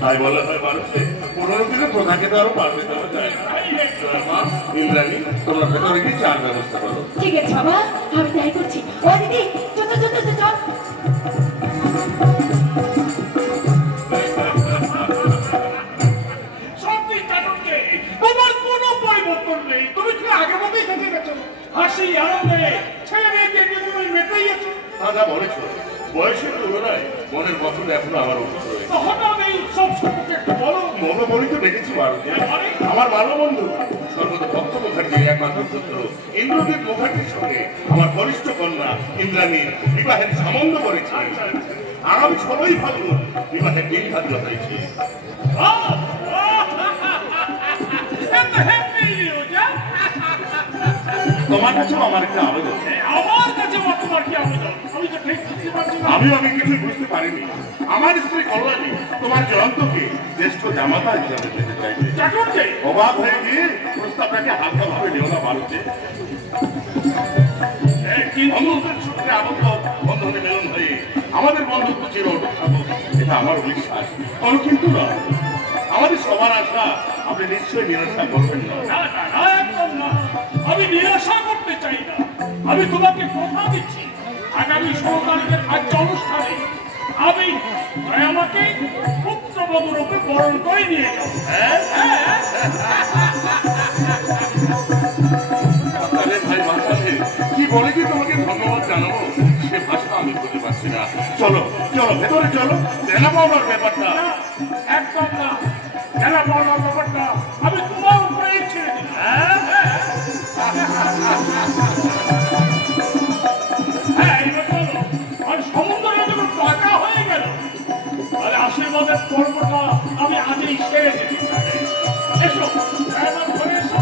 তাই বলে হয় মানুষে 15 দিনে প্রধানকে তো আরো পারবে দেওয়া যায় মা। ইন্দ্রাণী তোমরা ভেতরে গিয়ে চার ব্যবস্থা করো। ঠিক আছে বাবা, আমি তাই করছি। ও দিদি চল চল চল চল। তোমার কোনো পরিবর্তন নেই, তুমি কি আগে মতোই থেকে গেছো। হাসি আনন্দে ছেলে মেয়েকে নিয়ে তুমি মেতেই আছো। যা বলেছো বয়সের তুলনায় মনের বছর এখনো আমার অসুস্থ রয়েছে। হঠাৎ এই সব সম্পর্কে একটু বলো। মনোবলি তো দেখেছি ভারতে আমার ভালো বন্ধু স্বর্গত ভক্ত মুখার্জি একমাত্র পুত্র ইন্দ্রদীপ মুখার্জির সঙ্গে আমার বরিষ্ঠ কন্যা ইন্দ্রাণীর বিবাহের সম্বন্ধ করেছে। আগামী 6ই ফাল্গুন বিবাহের দিন ধার্য হয়েছে। তোমার কাছেও আমার একটা আবেদন। আমার কাছে তোমার কি আবেদন? আমি তো ঠিক বুঝতে পারছি না। আমি কিছুই বুঝতে পারিনি। আমার স্ত্রী কল্যাণী তোমার জয়ন্তকে জ্যেষ্ঠ জামাতা হিসাবে পেতে চাইছে। অবাক হয়ে গিয়ে প্রস্তাবটাকে হালকা ভাবে নিও না ভারতে। বন্ধুত্বের সূত্রে আবদ্ধ বন্ধনে মিলন হয়ে আমাদের বন্ধুত্ব চির অটুট থাকুক, এটা আমার বিশ্বাস। কোনো কিন্তু না, আমাদের সবার আশা আপনি নিশ্চয়ই নিরাশা করবেন না। একদম না, আমি নিরাশা করতে চাই না। আমি তোমাকে কথা দিচ্ছি, আগামী 16 তারিখের কার্য অনুষ্ঠানে আমি আমাকে পুত্রবধূ রূপে বরণ করে নিয়ে যাবো। ভাই বাঁচালে কি বলে কি তোমাকে ধন্যবাদ জানাবো সে ভাষা আমি খুঁজে পাচ্ছি না। চলো চলো ভেতরে চলো। দেনা পাওয়ার ব্যাপারটা একদম না, দেনা পাওয়ার ব্যাপারটা আমি তোমার উপরেই ছেড়ে দিই। আর সমুদ্রটা যখন পাকা হয়ে গেল তাহলে আশীর্বাদের পর্বটা আমি আজই সেরে দিই। এসো ঘরে এসো।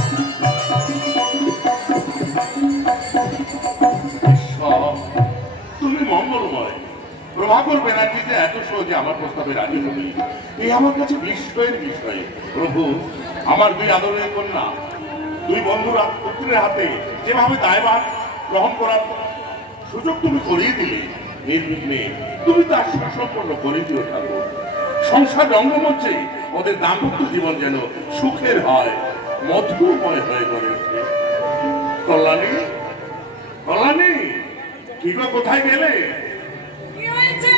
তুমি মঙ্গলময়। প্রভাকর ব্যানার্জি যে এত সহজে আমার প্রস্তাবে রাজি হবি এই আমার কাছে বিস্ময়ের বিষয়। প্রভু, আমার 2 আদরের কন্যা 2 বন্ধুর পুত্রের হাতে যেভাবে দায়ভার গ্রহণ করার সুযোগ তুমি করিয়ে দিলে, নির্বিঘ্নে তুমি তার সুসম্পন্ন করে দিও ঠাকুর। সংসার রঙ্গমঞ্চে ওদের দাম্পত্য জীবন যেন সুখের হয়, মধুময় হয়ে গড়ে ওঠে। কল্যাণী, কল্যাণী, কি গো কোথায় গেলে? কি হয়েছে?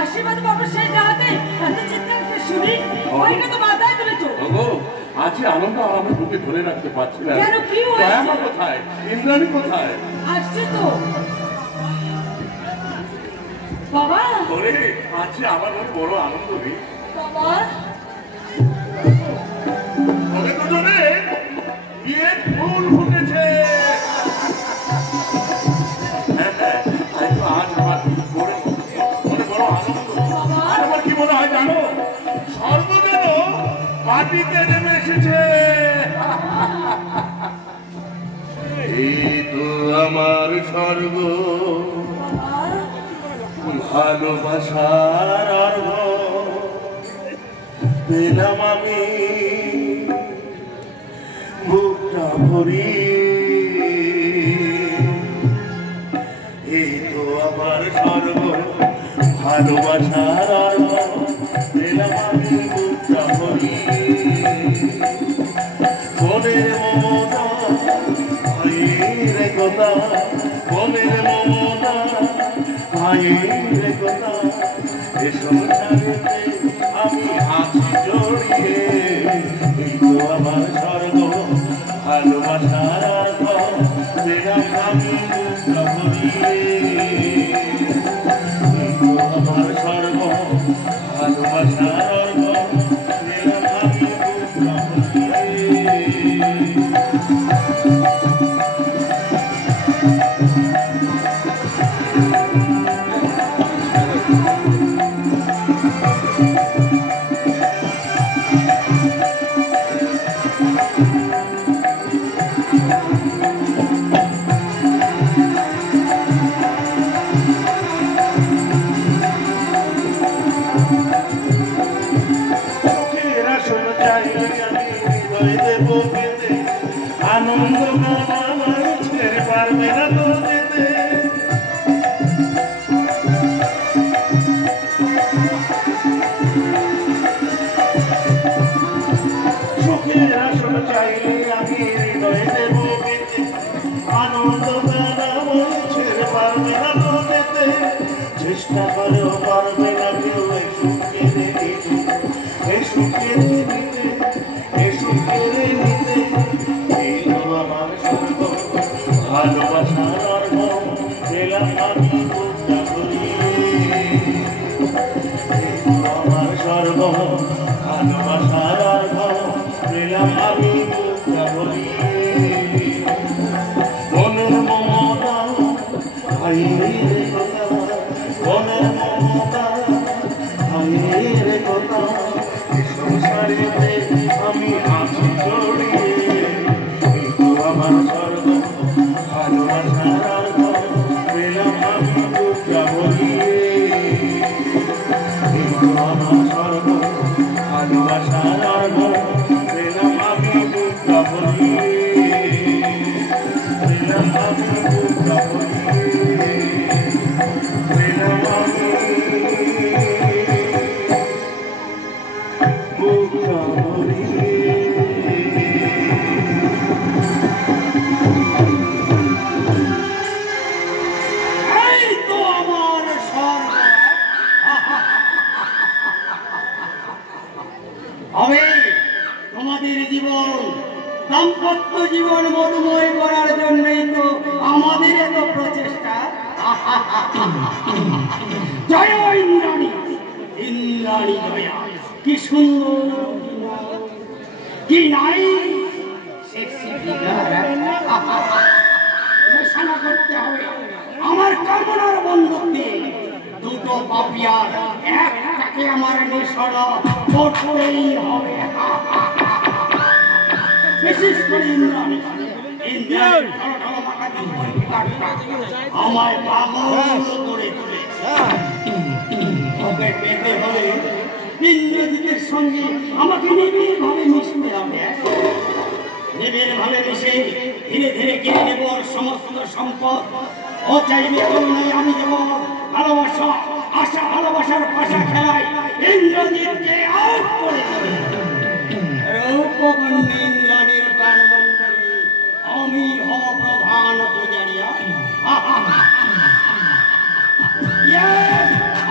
আশীর্বাদ বাবু সেই রাতে এত চিৎকার শুনি ওইটা তো মাথায় তুলেছো। ওগো, আজ আনন্দ আর আমি বুকে ধরে রাখতে পারছি না। কেন, কি হয়েছে? দয়ামা কোথায়? ইন্দ্রাণী কোথায়? আসছে তো বাবা। ওরে, আজ আমার মনে বড় আনন্দ রে বাবা। ওকে দুজনে বিয়ের ফুল ফুটেছে। আজ আমার মনে বড় আনন্দ। আমার কি মনে হয় জানো, স্বর্গ যেন মাটিতে নেমে এসেছে। এই তো আমার স্বর্গ, ভালোবাসার অর্ঘ পেলাম আমি বুকটা ভরি। এই তো আমার স্বর্গ, ভালোবাসার অর্ঘ পেলাম আমি বুকটা ভরি। মনের মমতা ভাইয়ের কথা, মনের মমতা ভাইয়ের কথা, এসব ছাড়তে আমি আছি জড়িয়ে। এই তো আমার স্বর্গ, ভালোবাসার অর্ঘ পেলাম আমি বুকটা ভরিয়ে। এই তো আমার স্বর্গ, ভালোবাসার অর্ঘ পেলাম আমি বুকটা ভরিয়ে। চেষ্টা করেও পারবে না কেউ ভালোবাসার অর্থ পেলাম আমি বুকটা ভরিয়ে আমার স্বর্গ ভালোবাসার অর্থ পেলাম আমি বুকটা ভরিয়ে মনের মমতা হাইরে কথা মনের মমতা হাইরে কথা সংসারেতে আমি আছি জড়িয়ে আমার স্বর্গ ভালোবাসার অর্থ পেলাম আমি বুকটা ভরিয়ে আমার স্বর্গ ভালোবাসার অর্থ পেলাম আমি বুকটা ভরিয়ে পেলাম আমি বুকটা ভরিয়ে পেলাম আমি বুকটা ভরিয়ে আমি তোমাদের জীবন দাম্পত্য জীবন মধুময় করার জন্যই তো আমাদের এত প্রচেষ্টা। জয় ইন্দ্রাণী, ইন্দ্রাণী জয়া, কি সুন্দর, কি নাই ঘোষণা করতে হবে আমার কামনার বন্দুক দিয়ে দুটো পাপিয়ার একটাকে আমার নিশানা করতেই হবে। বিশেষ করে ইন্দ্রাণী আমায় পাগল করে তুলেছে। ওকে পেতে হলে ইন্দ্রজিতের সঙ্গে আমাকে নিবিড় ভাবে মিশতে হবে। নিবিড় ভাবে মিশে ধীরে ধীরে কিনে নেব সমস্ত সম্পদ। ও চাইবে করুণায় আমি দেব ভালোবাসা, আশা ভালোবাসার পাশা খেলায় ইন্দ্রজিৎকে আউট করে দেবে। রূপবন্ধী ইন্দ্রাণীর প্রাণবন্ধী আমি হব প্রধান পূজারিয়া।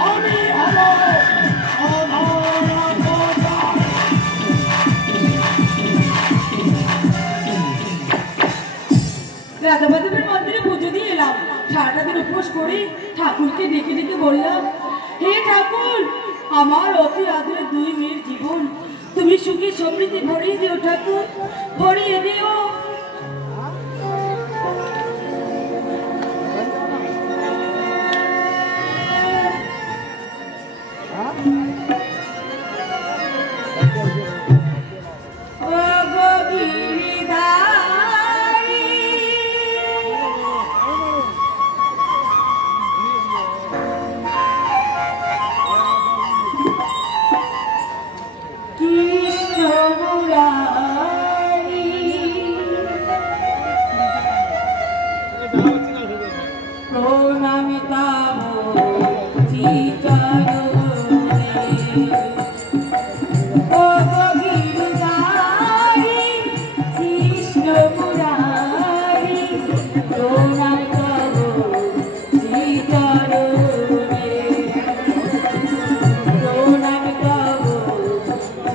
আমি হব রাধা মাধবের মন্দিরে পুজো দিয়ে এলাম। সারাটা দিন উপোস করে ঠাকুরকে ডেকে ডেকে বললাম, হে ঠাকুর, আমার অতি আদরের দুই মেয়ের জীবন তুমি সুখে সমৃদ্ধি ভরিয়ে দিও ঠাকুর, ভরিয়ে দিও।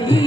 He